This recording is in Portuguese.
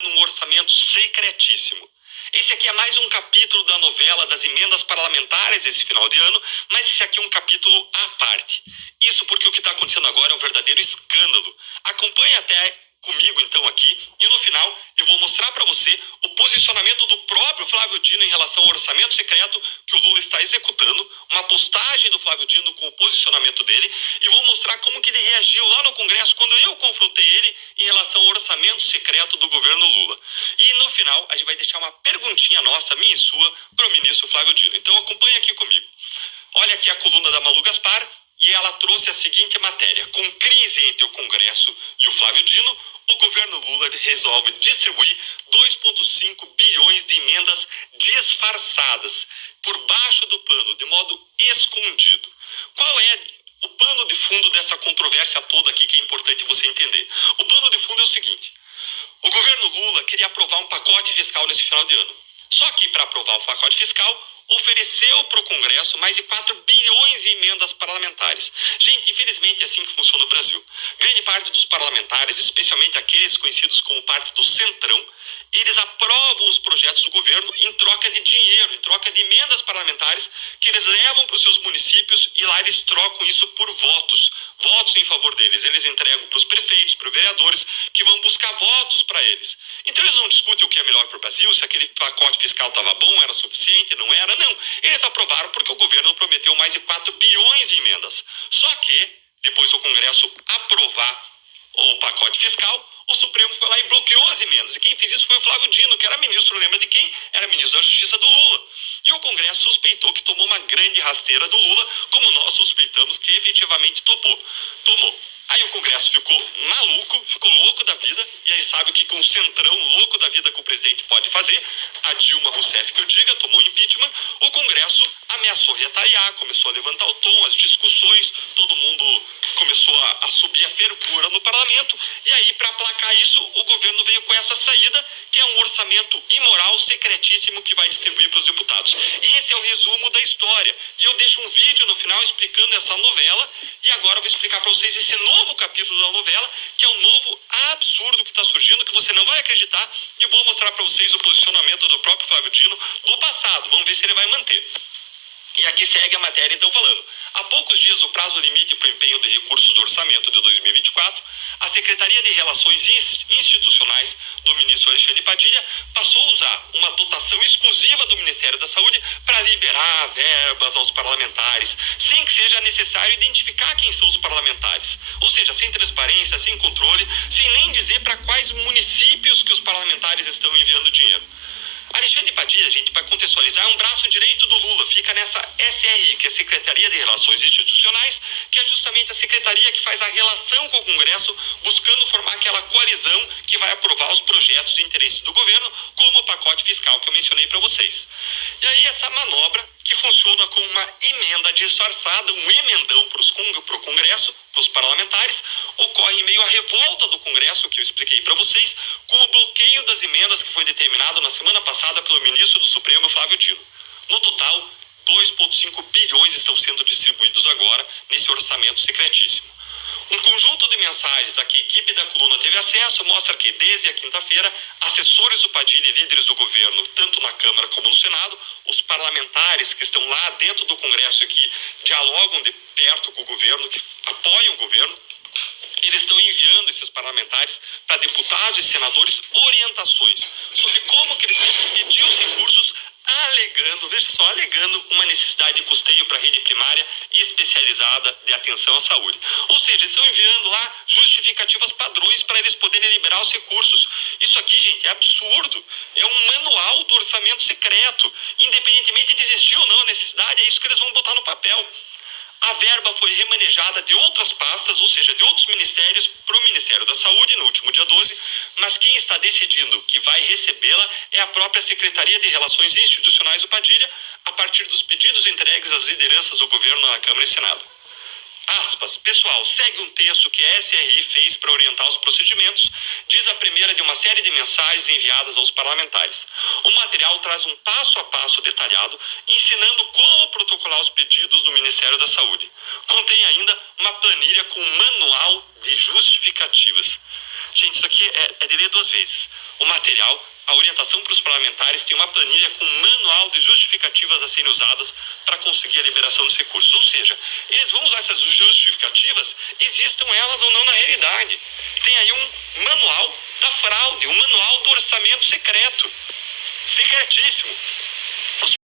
num orçamento secretíssimo. Esse aqui é mais um capítulo da novela das emendas parlamentares esse final de ano, mas esse aqui é um capítulo à parte. Isso porque o que está acontecendo agora é um verdadeiro escândalo. Acompanhe até comigo então aqui e no final eu vou mostrar para você o posicionamento do próprio Flávio Dino em relação ao orçamento secreto que o Lula está executando, uma postagem do Flávio Dino com o posicionamento dele, e vou mostrar como que ele reagiu lá no Congresso quando eu confrontei ele em relação ao orçamento secreto do governo Lula. E no final a gente vai deixar uma perguntinha nossa, minha e sua, para o ministro Flávio Dino. Então acompanhe aqui comigo. Olha aqui a coluna da Malu Gaspar e ela trouxe a seguinte matéria: com crise entre o Congresso e o Flávio Dino, o governo Lula resolve distribuir 2,5 bilhões de emendas disfarçadas, por baixo do pano, de modo escondido. Qual é o pano de fundo dessa controvérsia toda aqui que é importante você entender? O pano de fundo é o seguinte: o governo Lula queria aprovar um pacote fiscal nesse final de ano. Só que para aprovar o pacote fiscal, ofereceu para o Congresso mais de 4 bilhões de emendas parlamentares. Gente, infelizmente é assim que funciona o Brasil. Grande parte dos parlamentares, especialmente aqueles conhecidos como parte do Centrão, eles aprovam os projetos do governo em troca de dinheiro, em troca de emendas parlamentares que eles levam para os seus municípios e lá eles trocam isso por votos. Votos em favor deles. Eles entregam para os prefeitos, para os vereadores, que vão buscar votos para eles. Então eles não discutem o que é melhor para o Brasil, se aquele pacote fiscal estava bom, era suficiente, não era, não. Eles aprovaram porque o governo prometeu mais de 4 bilhões de emendas. Só que, depois do Congresso aprovar o pacote fiscal, o Supremo foi lá e bloqueou as emendas. E quem fez isso foi o Flávio Dino, que era ministro, lembra de quem? Era ministro da Justiça do Lula. E o Congresso suspeitou que tomou uma grande rasteira do Lula, como nós suspeitamos que efetivamente tomou. Aí o Congresso ficou maluco, ficou louco da vida, e aí sabe o que com o centrão louco da vida que o presidente pode fazer? A Dilma Rousseff que eu diga, tomou impeachment, o Congresso ameaçou retaliar, começou a levantar o tom, as discussões, todo mundo começou a subir a fervura no parlamento, e aí para aplacar isso, o governo veio com essa saída, que é um orçamento imoral, secretíssimo, que vai distribuir para os deputados. Esse é o resumo da história, e eu deixo um vídeo no final explicando essa novela, e agora eu vou explicar para vocês esse novo capítulo da novela, que é um novo absurdo que está surgindo, que você não vai acreditar, e vou mostrar para vocês o posicionamento do próprio Flávio Dino do passado. Vamos ver se ele vai manter. E aqui segue a matéria então falando. Há poucos dias do prazo limite para o empenho de recursos do orçamento de 2024, a Secretaria de Relações Institucionais do ministro Alexandre Padilha passou a usar uma dotação exclusiva do Ministério da Saúde para liberar verbas aos parlamentares, sem que seja necessário identificar quem são os parlamentares. Ou seja, sem transparência, sem controle, sem nem dizer para quais municípios que os parlamentares estão enviando dinheiro. Alexandre Padilha, gente, para contextualizar, é um braço direito do Lula, fica nessa SRI, que é a Secretaria de Relações Institucionais, que é justamente a secretaria que faz a relação com o Congresso, buscando formar aquela coalizão que vai aprovar os projetos de interesse do governo, como o pacote fiscal que eu mencionei para vocês. E aí essa manobra, que funciona como uma emenda disfarçada, um emendão para o Congresso, para os parlamentares, ocorre em meio à revolta do Congresso, que eu expliquei para vocês, com o bloqueio das emendas que foi determinado na semana passada pelo ministro do Supremo, Flávio Dino. No total, 2,5 bilhões estão sendo distribuídos agora nesse orçamento secretíssimo. Um conjunto de mensagens a que a equipe da coluna teve acesso mostra que, desde a quinta-feira, assessores do Padilha e líderes do governo, tanto na Câmara como no Senado, os parlamentares que estão lá dentro do Congresso e que dialogam de perto com o governo, que apoiam o governo, eles estão enviando esses parlamentares para deputados e senadores orientações sobre como que eles têm que pedir os recursos, alegando, veja só, alegando uma necessidade de custeio para a rede primária e especializada de atenção à saúde. Ou seja, estão enviando lá justificativas padrões para eles poderem liberar os recursos. Isso aqui, gente, é absurdo. É um manual do orçamento secreto. Independentemente de existir ou não a necessidade, é isso que eles vão botar no papel. A verba foi remanejada de outras pastas, ou seja, de outros ministérios, para o Ministério da Saúde no último dia 12, mas quem está decidindo que vai recebê-la é a própria Secretaria de Relações Institucionais do Padilha, a partir dos pedidos entregues às lideranças do governo na Câmara e Senado. Aspas, pessoal, segue um texto que a SRI fez para orientar os procedimentos, diz a primeira de uma série de mensagens enviadas aos parlamentares. O material traz um passo a passo detalhado, ensinando como protocolar os pedidos do Ministério da Saúde. Contém ainda uma planilha com um manual de justificativas. Gente, isso aqui é de ler duas vezes. o material, a orientação para os parlamentares tem uma planilha com um manual de justificativas a serem usadas para conseguir a liberação dos recursos. Ou seja, eles vão usar essas justificativas, existam elas ou não na realidade. Tem aí um manual da fraude, um manual do orçamento secreto. Secretíssimo.